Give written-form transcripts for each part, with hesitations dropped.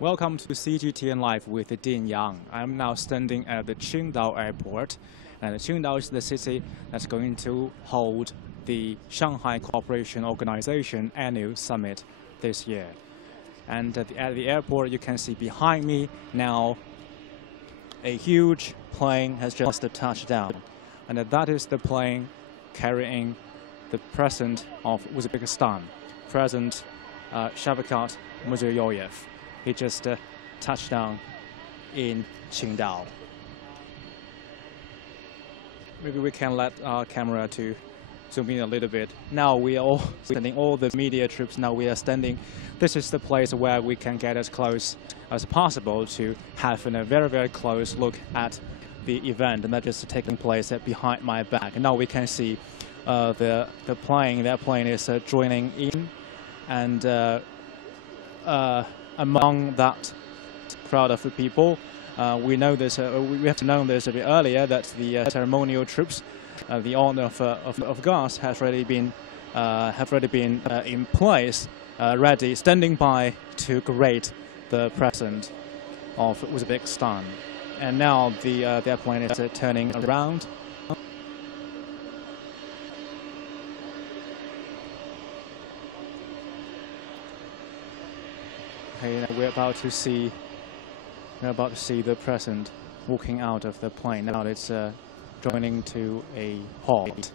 Welcome to CGTN Live with Dean Yang. I'm now standing at the Qingdao airport, and Qingdao is the city that's going to hold the Shanghai Cooperation Organization Annual Summit this year. And at the airport, you can see behind me now a huge plane has just touched down, and that is the plane carrying the President of Uzbekistan, President Shavkat Mirziyoyev. He just touched down in Qingdao. Maybe we can let our camera to zoom in a little bit. Now we are all standing, all the media troops, now we are standing. This is the place where we can get as close as possible to have a very, very close look at the event, and that is taking place behind my back. Now we can see the plane, their plane is joining in, and among that crowd of people, we know this. We have known this a bit earlier that the ceremonial troops, the honor of guards, has already been in place, ready, standing by to greet the President of Uzbekistan. And now the airplane is turning around. Okay, we're about to see the President walking out of the plane. Now it's joining to a halt.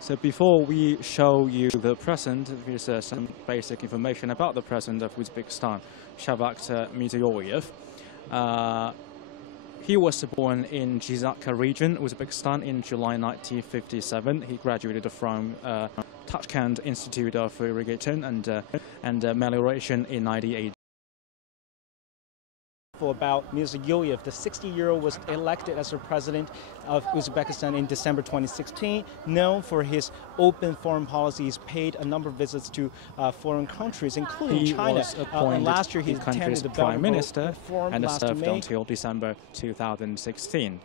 So before we show you the President, here's some basic information about the President of Uzbekistan, Shavkat Mirziyoyev. He was born in Qingdao region, Uzbekistan, in July 1957. He graduated from Tashkent Institute of Irrigation and Melioration in 1980. About Mirziyoyev, the 60-year-old was elected as the president of Uzbekistan in December 2016. Known for his open foreign policy, he's paid a number of visits to foreign countries, including China. Was appointed and last year he the country's prime minister and served until December 2016.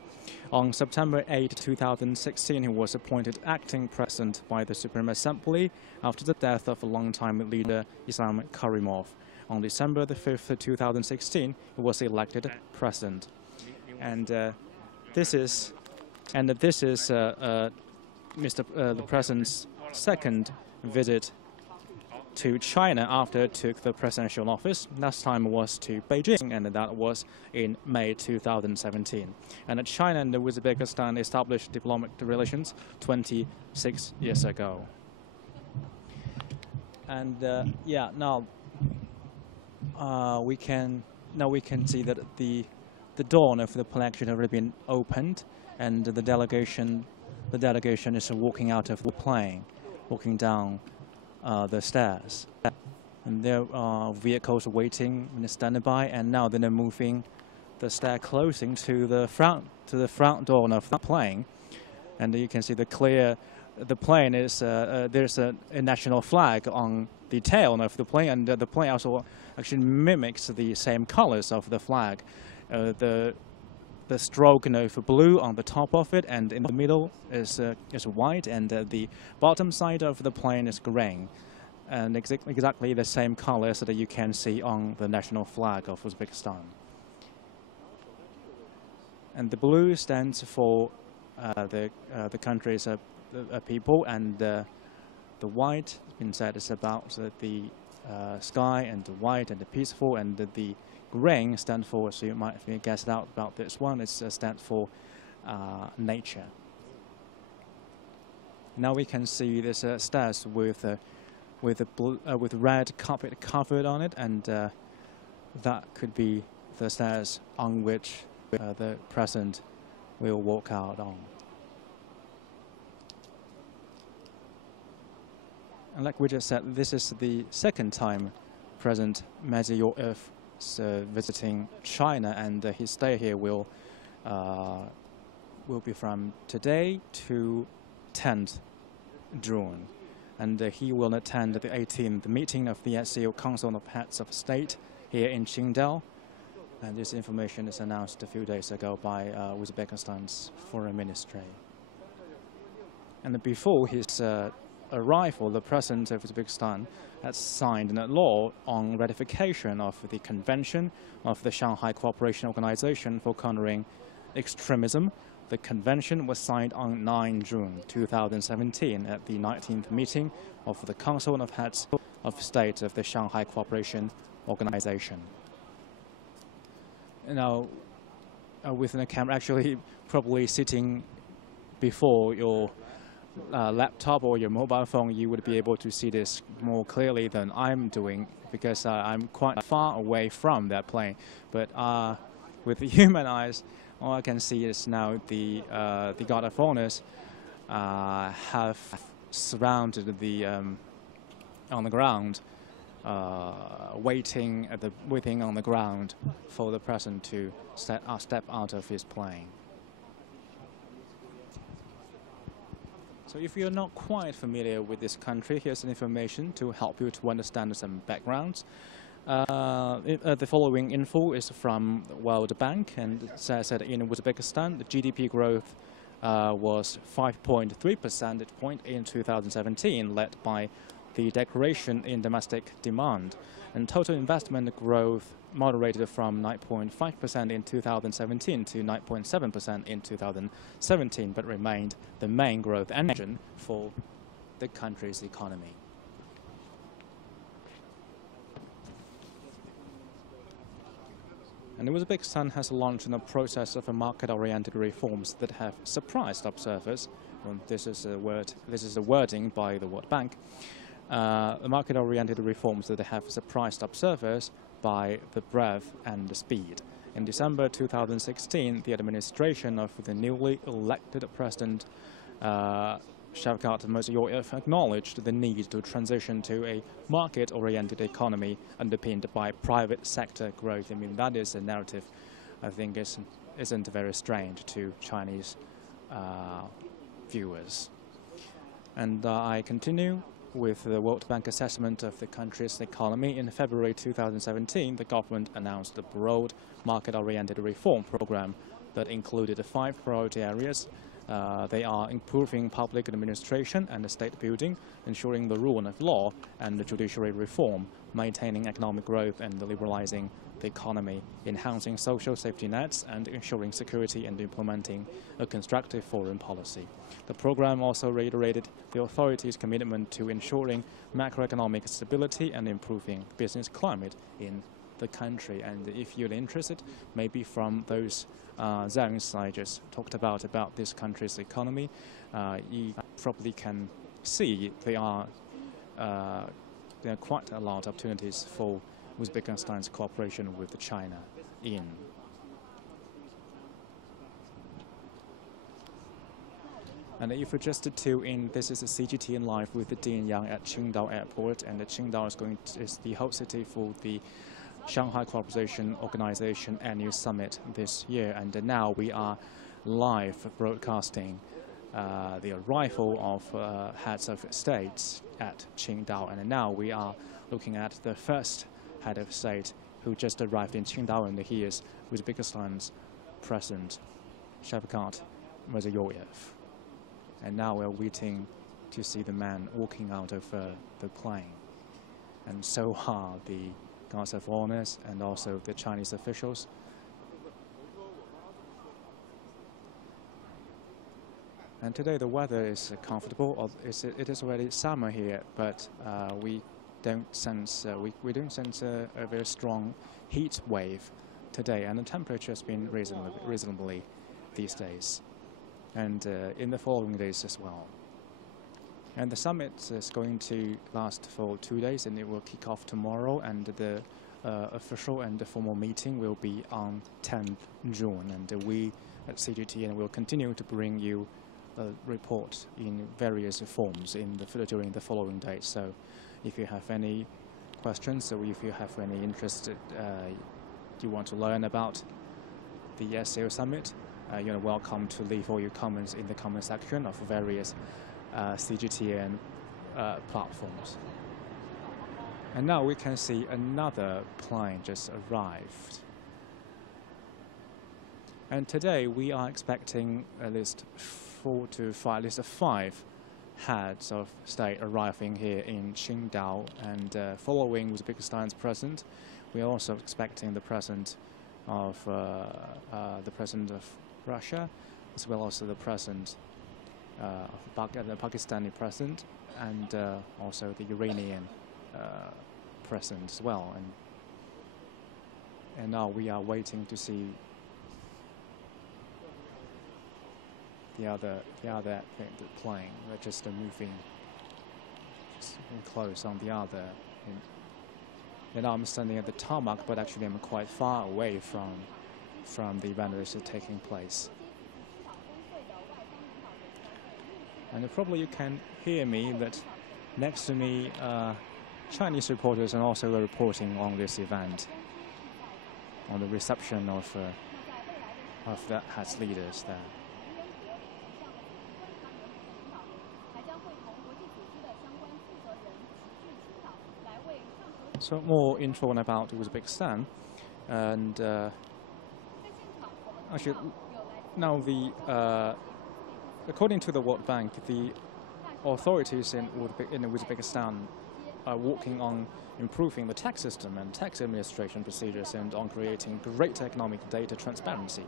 On September 8, 2016, he was appointed acting president by the Supreme Assembly after the death of a longtime leader Islam Karimov. On December the 5th, 2016, he was elected president, and this is the president's second visit to China after he took the presidential office. Last time was to Beijing, and that was in May 2017. And China and Uzbekistan established diplomatic relations 26 years ago. And now we can see that the door of the plane has already been opened, and the delegation is walking out of the plane, walking down the stairs, and there are vehicles waiting and standing by, and now they're moving the stair closing to the front door of the plane, and you can see the plane is there's a national flag on the tail of the plane, and the plane also actually mimics the same colors of the flag. The stroke of blue on the top of it, and in the middle is white, and the bottom side of the plane is green, and exactly the same colors that you can see on the national flag of Uzbekistan. And the blue stands for the country's people, and the white, it's been said, is about the sky, and the white and the peaceful, and the green stands for, so you might guess it out about this one, it stands for nature. Now we can see this stairs with red carpet covered on it, and that could be the stairs on which the president will walk out on. And like we just said, this is the second time President Mirziyoyev is visiting China, and his stay here will be from today to 10th June. And he will attend the 18th meeting of the SCO Council of Heads of State here in Qingdao. And this information is announced a few days ago by Uzbekistan's foreign ministry. And before his arrival, the president of Uzbekistan has signed a law on ratification of the Convention of the Shanghai Cooperation Organization for countering extremism. The convention was signed on 9 June 2017 at the 19th meeting of the Council of Heads of State of the Shanghai Cooperation Organization. Now, with the camera actually probably sitting before your laptop or your mobile phone, you would be able to see this more clearly than I'm doing, because I'm quite far away from that plane. But with the human eyes, all I can see is now the guard of honors have surrounded the on the ground, waiting on the ground for the president to step out of his plane. So if you're not quite familiar with this country, here's some information to help you to understand some backgrounds. The following info is from World Bank, and it says that in Uzbekistan, the GDP growth was 5.3 percentage point in 2017, led by the declaration in domestic demand. And total investment growth moderated from 9.5% in 2017 to 9.7% in 2017, but remained the main growth engine for the country's economy. And Uzbekistan has launched a process of market-oriented reforms that have surprised observers. This is the wording by the World Bank. Market-oriented reforms that have surprised observers by the breadth and the speed. In December 2016, the administration of the newly elected President Shavkat Mirziyoyev acknowledged the need to transition to a market-oriented economy underpinned by private sector growth. I mean, that is a narrative I think isn't very strange to Chinese viewers. And I continue with the World Bank assessment of the country's economy. In February 2017, the government announced a broad market-oriented reform program that included 5 priority areas. They are improving public administration and state building, ensuring the rule of law and the judiciary reform, maintaining economic growth and liberalizing the economy, enhancing social safety nets and ensuring security, and implementing a constructive foreign policy. The program also reiterated the authorities' commitment to ensuring macroeconomic stability and improving business climate in the country. And if you're interested, maybe from those zones I just talked about this country's economy, you probably can see there are quite a lot of opportunities for Uzbekistan's cooperation with China in. And if we just tune in, this is a CGT in live with Dean Yang at Qingdao Airport, and Qingdao is the host city for the Shanghai Cooperation Organization Annual Summit this year. And now we are live broadcasting the arrival of heads of states at Qingdao. And now we are looking at the first head of state who just arrived in Qingdao, and he is Uzbekistan's President Shavkat Mirziyoyev. And now we're waiting to see the man walking out of the plane. And so are the guards of honors and also the Chinese officials. And today the weather is comfortable. It is already summer here, but we don't sense we don't sense a very strong heat wave today, and the temperature has been reasonably these days, and in the following days as well. And the summit is going to last for 2 days, and it will kick off tomorrow, and the official and the formal meeting will be on 10th June. And we at CGTN will continue to bring you a report in various forms during the following days. So if you have any questions, or if you have any interest, you want to learn about the SCO summit, you're welcome to leave all your comments in the comment section of various CGTN platforms. And now we can see another plane just arrived. And today we are expecting at least 4 to 5, at least 5 heads of state arriving here in Qingdao, and following Uzbekistan's president, we are also expecting the president of Russia, as well as the president the Pakistani president, and also the Iranian president as well. And now we are waiting to see the other plane. They're just moving close on the other. And now I'm standing at the tarmac, but actually I'm quite far away from the event that is taking place. And probably you can hear me that next to me, Chinese reporters are also reporting on this event, on the reception of the heads leaders there. So more info about Uzbekistan, and actually now according to the World Bank, the authorities in Uzbekistan are working on improving the tax system and tax administration procedures, and on creating greater economic data transparency.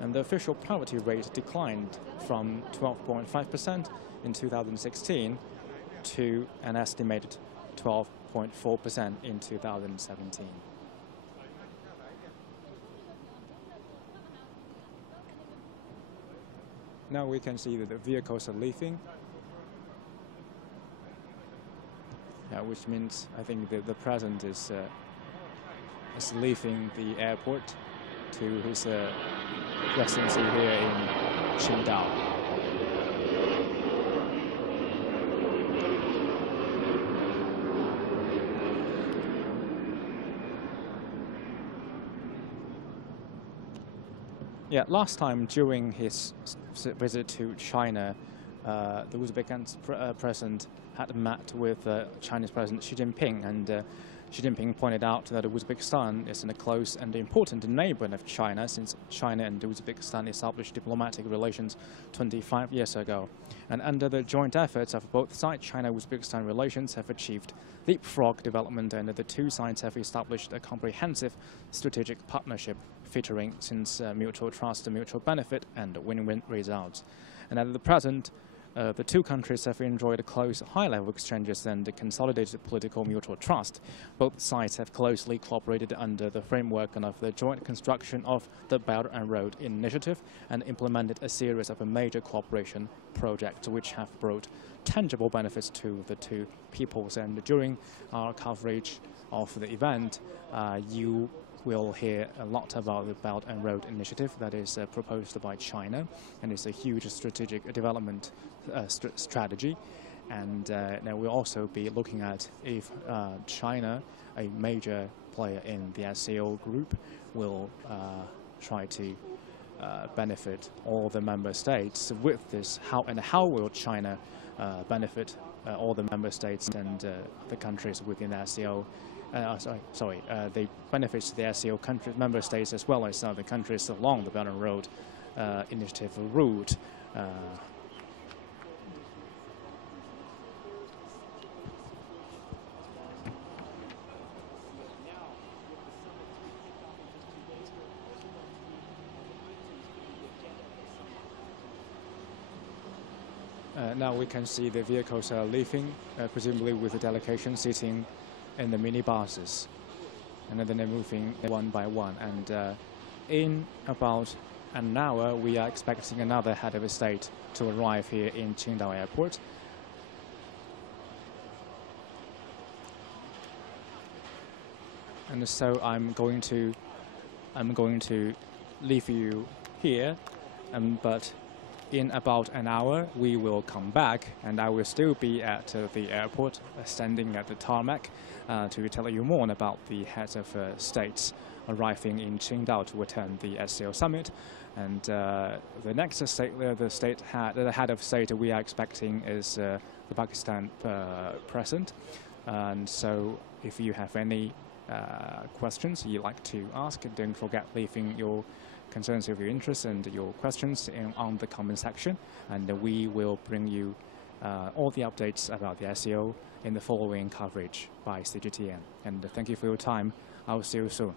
And the official poverty rate declined from 12.5% in 2016 to an estimated 12.4% in 2017. Now we can see that the vehicles are leaving, which means I think the president is leaving the airport to his residency here in Qingdao. Yeah, last time during his visit to China, the Uzbek president had met with Chinese President Xi Jinping, and Xi Jinping pointed out that Uzbekistan is a close and important neighbor of China, since China and Uzbekistan established diplomatic relations 25 years ago. And under the joint efforts of both sides, China-Uzbekistan relations have achieved leapfrog development, and the two sides have established a comprehensive strategic partnership featuring since mutual trust, mutual benefit, and win-win results. And at the present, the two countries have enjoyed close high-level exchanges and consolidated political mutual trust. Both sides have closely cooperated under the framework of the joint construction of the Belt and Road Initiative, and implemented a series of major cooperation projects which have brought tangible benefits to the two peoples. And during our coverage of the event, you will hear a lot about the Belt and Road Initiative that is proposed by China, and it's a huge strategic development strategy. And now we'll also be looking at if China, a major player in the SCO group, will try to benefit all the member states with this. How will China benefit all the member states and the countries within the SCO? The benefits to the SCO member states as well as the countries along the Belt and Road Initiative route. Now we can see the vehicles are leaving, presumably with the delegation sitting in the minibuses, and then they're moving one by one. And in about an hour, we are expecting another head of state to arrive here in Qingdao Airport. And so I'm going to leave you here, but in about an hour, we will come back, and I will still be at the airport, standing at the tarmac, to tell you more about the heads of states arriving in Qingdao to attend the SCO summit. And the next state, the head of state we are expecting is the Pakistan president. And so, if you have any questions you'd like to ask, don't forget leaving your concerns of your interest and your questions on the comment section, and we will bring you all the updates about the SCO in the following coverage by CGTN. And thank you for your time. I will see you soon.